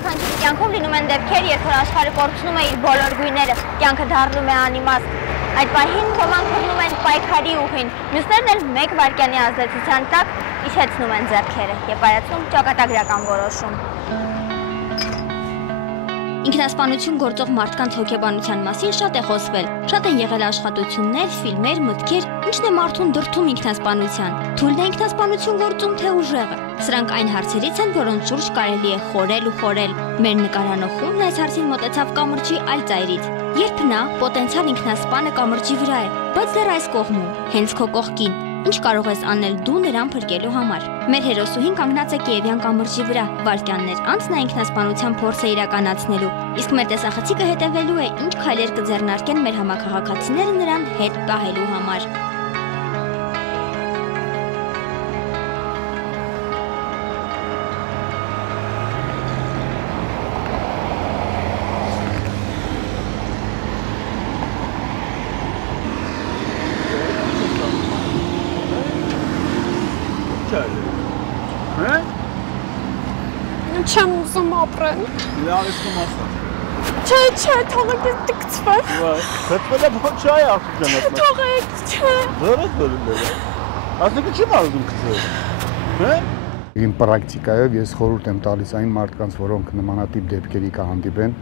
յուրաքանչյուր կյանքում լինում են դեպքեր, երբ որ աշխարհը կորցնում է իր բոլոր գույները, կյանքը դառնում է անիմաստ։ Այդ պահին ոմանք բռնում են պայքարի ուղին, մյուսներն էլ մեկ վայրկյանի ազդեցության տակ իջեցնում են ձեռքերը եւ կայացնում ճակատագրական որոշում։ Ինքնասպանություն գործող մարդկանց հոգեբանության մասին շատ է խոսվել, շատ են եղել աշխատություններ, ֆիլմեր, մտքեր, ինչն է մարդուն դրդում ինքնասպանության։ Թույլն է ինքնասպանություն գործում, թե ուժեղը։ Սրանք այն հարցերից են, որոնց շուրջ կարելի է խորել ու խորել։ Մեր նկարանող խումբն այս հարցին մոտեցավ կամրջի այլ ծայրից։ Երբ նա պոտենցիալ ինքնասպանը կամրջի վրա է, բայց դեռ այս կողմում, հենց քո կողքին, ինչ կարող ես անել դու նրան փրկելու համար։ Մեր հերոսուհին կանգնած է Կիևյան կամրջի վրա, վայրկյաններ անց նա ինքնասպանության փորձ է իրականացնելու, իսկ մեր տեսախցիկը հետևելու է, ինչ քայլեր կձեռնարկեն մեր համակարգացիները նրան հետ պահելու համար։ Չեմ ուզում ապրել։ Լավ ես կմասա։ Չէ, թողեք ես դկցվել։ Դկցվել է ոչ այ արդյոք ջան։ Թողեք, չէ։ Դեռ։ Ասենք չեմ արում գցել։ Հե՞։ Իմ պրակտիկայով ես խորհուրդ եմ տալիս այն մարդկանց, որոնք նմանատիպ դեպքերի կհանդիպեն,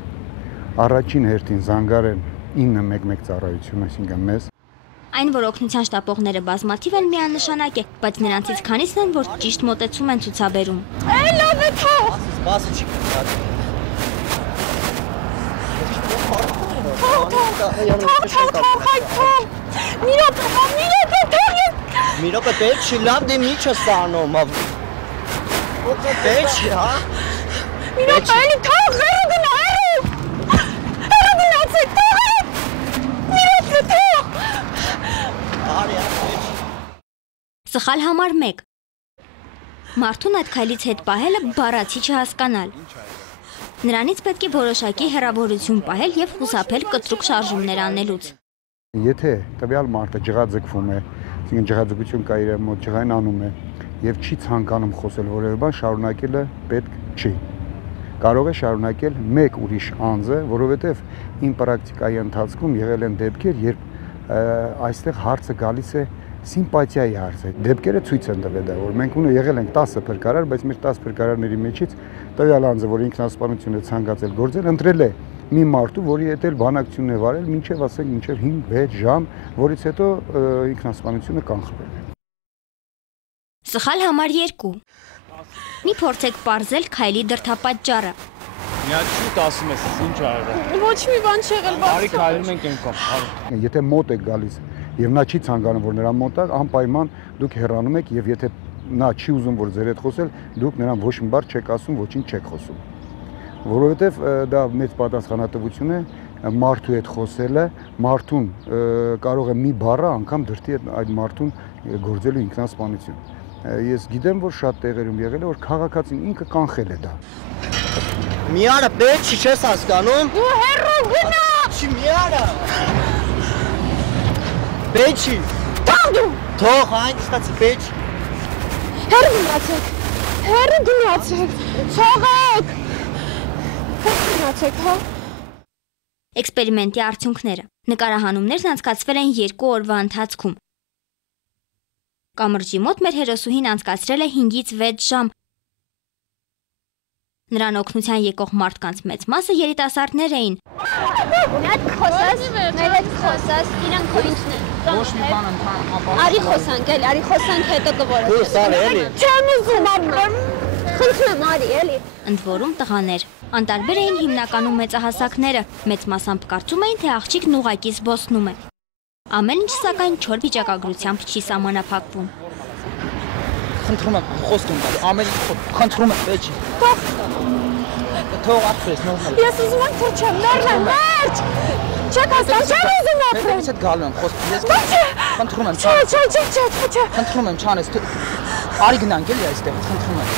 առաջին հերթին զանգարեն 911 ծառայություն, այսինքն մեզ։ Այն, որ օգնության շտապողները բազմաթիվ են միանշանակ է, բայց նրանցից քանիսն են, որ ճիշտ մոտեցում են ցուցաբերում։ Լավ է թող։ Սպասը չի կգած։ Թող։ Մի րոպե, թող։ Մի րոպե պետք չի, լավ դե մի չէ ստանում։ Ո՞վ պետք չի, հա։ Մի րոպե, էլի թող, հեռու գնա, հեռու գնացեք, թող։ Մի րոպե, թող։ Սխալ համար 1. Մարդուն այդ քայլից հետ պահելը բառացի չհասկանալ։ Նրանից պետք է որոշակի հեռավորություն պահել եւ խուսափել կտրուկ շարժումներ անելուց։ Եթե տվյալ մարդը ջղաձգվում է, այսինքն ջղաձգություն կա իր մոտ, ջղային անում է եւ չի ցանկանում խոսել որևէ բան, շարունակելը պետք չի։ Կարող է շարունակել մեկ ուրիշ անձը, որովհետեւ իմ պրակտիկայի ընթացքում եղել են դեպքեր, երբ այստեղ հարցը գալիս է սիմպաթիայի հարցը։ Դեպքերը ցույց են տվել դա, որ մենք ունենք եղել ենք 10 փրկարար, բայց մեր 10 փրկարարների մեջից տվյալ անձը, որ ինքնասպանություն է ցանկացել գործել, ընտրել է մի մարդու, որի հետ էլ բանակցություն է վարել, մինչև ասենք մինչև 5-6 ժամ, որից հետո ինքնասպանությունը կանխվել է։ Սխալ համար 2. Մի փորձեք պարզել քայլի դրդապատճառը։ Միակ շուտ ասում ես, ինչ ա եղել։ Ոչ մի բան չի եղել, Բարի քայլում ենք ենքով։ Եթե մոտ եք գալիս եւ նա չի ցանկանում, որ նրան մոտ ա, անպայման դուք հեռանում եք եւ եթե նա չի ուզում, որ ձեր հետ խոսել, դուք նրան ոչ մի բառ չեք ասում, ոչինչ չեք խոսում։ Որովհետեւ դա մեծ պատասխանատվություն է մարդու հետ խոսելը, մարդուն կարող է մի բառը անգամ դրդի այդ մարդուն գործելու ինքնասպանություն։ Ես գիտեմ, որ շատ տեղերում եղել է, որ քաղաքացին ինքը կանխել է դա։ Մի արա պետք չի, չես հասկանում։ Դու հեռու գնա։ Չի մի արա։ Պետք չի։ Թող դու։ Թող այն ստացի պետք։ Հեռու գնացեք։ Հեռու գնացեք։ Թողեք։ Հեռու գնացեք, հա։ Էքսպերիմենտի արդյունքները։ Նկարահանումներն անցկացվել են 2 օրվա ընթացքում։ Կամրջի մոտ մեր հերոսուհին անցկացրել է 5-ից 6 ժամ։ Նրան օգնության եկող մարդկանց մեծ մասը երիտասարդներ էին։ Այդ խոսած, մեր հետ խոսած, իրանք քո ինչն են։ Ոչ մի բան ընդհանրապես։ Արի խոսանք, էլի, արի խոսանք, հետո կորոշենք։ Դու սար էլի։ Չեմ ուզում ապրեմ։ Խնդրում եմ, արի, էլի։ Ընդ որում տղաներ։ Անտարբեր էին հիմնականում մեծահասակները, մեծ մասամբ կարծում էին, թե աղջիկն ուղղակի զբոսնում է։ Ամեն ինչ սակայն չոր վիճակագրությամբ չի սահմանափակվում։ Խնդրում եմ, խոսք եմ տալիս, ամեն ինչ խնդրում եմ, պետք չի։ Թող ապրես, նորմալ։ Ես ուզում եմ թռչեմ, մեռնեմ, վերջ։ Չեք հասկանում, չեմ ուզում ապրել։ Հետևից հետ գալու եմ, խոսք։ Ես խնդրում եմ, Չէ։ խնդրում եմ, չանես։ Արի գնանք էլի այստեղ, խնդրում եմ։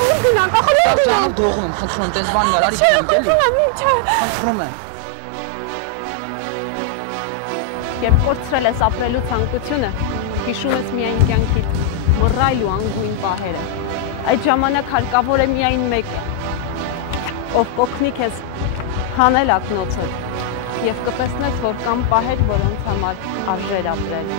Ուր գնանք, ախր ուր գնանք։ Դողում եմ, խնդրում եմ, տես բան գար, արի գնանք էլի։ Խնդրում եմ։ Երբ կորցրել ես ապրելու ցանկությունը, հիշում ես միայն կյանքիդ մռայլ ու անգույն պահերը։ Այդ ժամանակ հարկավոր է միայն մեկը՝ ով կօգնի քեզ հանել ակնոցը եւ կտեսնես, որ կան պահեր, որոնց համար արժեր ապրել։